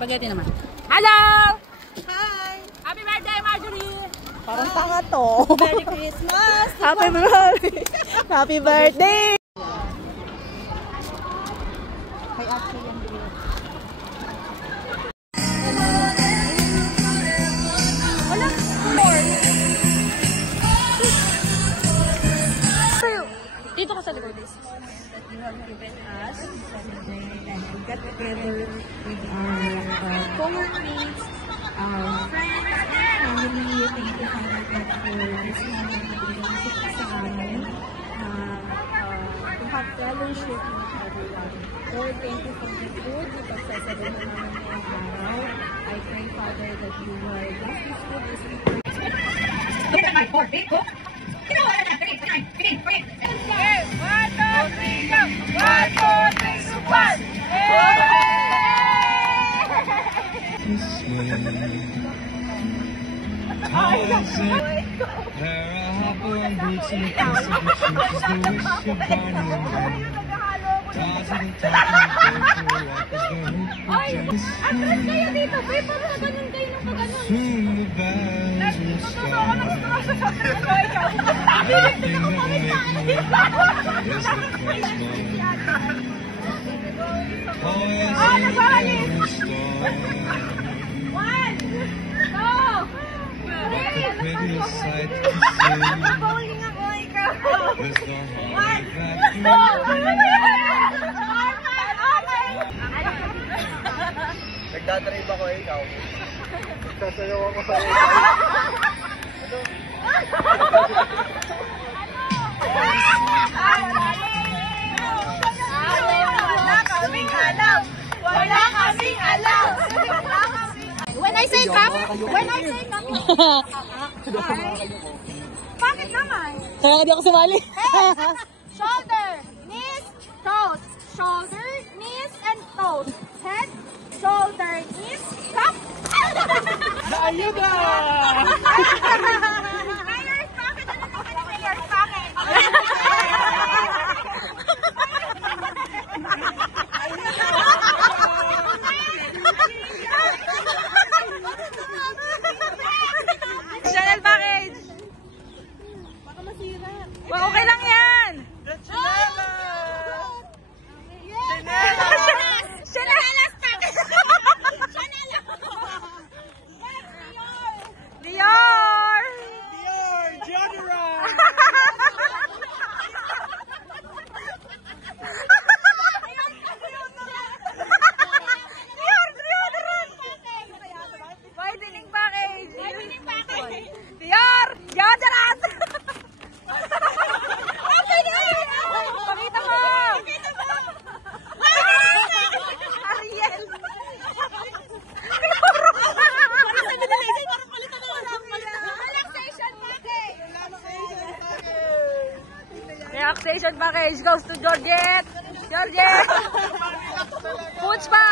Spaghetti naman. Hello! Hi! Happy birthday, Marjorie! Parang tanga to. Merry Christmas! Happy birthday! Happy birthday! Kay Ate yan din. Wala! More! Dito ka sa likod. That you have given us Sunday and we get together with our co-workmates, our friends, and family. Thank you, Father God, for this moment sa amin. To have fellowship with everyone. Lord, thank you for the food. Ipagsasabi mo namin ngayong araw. I pray, Father, that you will bless this food as we pray. Atras kayo dito, boy! Parang ganun kayo ng pagano'n. Oh, nag-alis! 1, 2, 3! Nag-bowling ako, ikaw! 1, 2! Nagdadrive ako ikaw. Sasayaw ako sa iyo. Wala kaming alam! When I say come, bakit naman? Kaya hindi ako sumali. Shoulder, knees, toes. Shoulder, knees, and toes. Head, shoulder, knees, stop. Ayun na! Mayors, bakit? Ano naman ang mayors? Bakit? Chanel package! Baka masira. Well, okay lang yan! Chanelas package! Dior! Dior! Gianura! Whitening package! Dior! Deodorant! Pakita mo! Ariel! Relaxation package goes to Georgette! Georgette! Puts pa!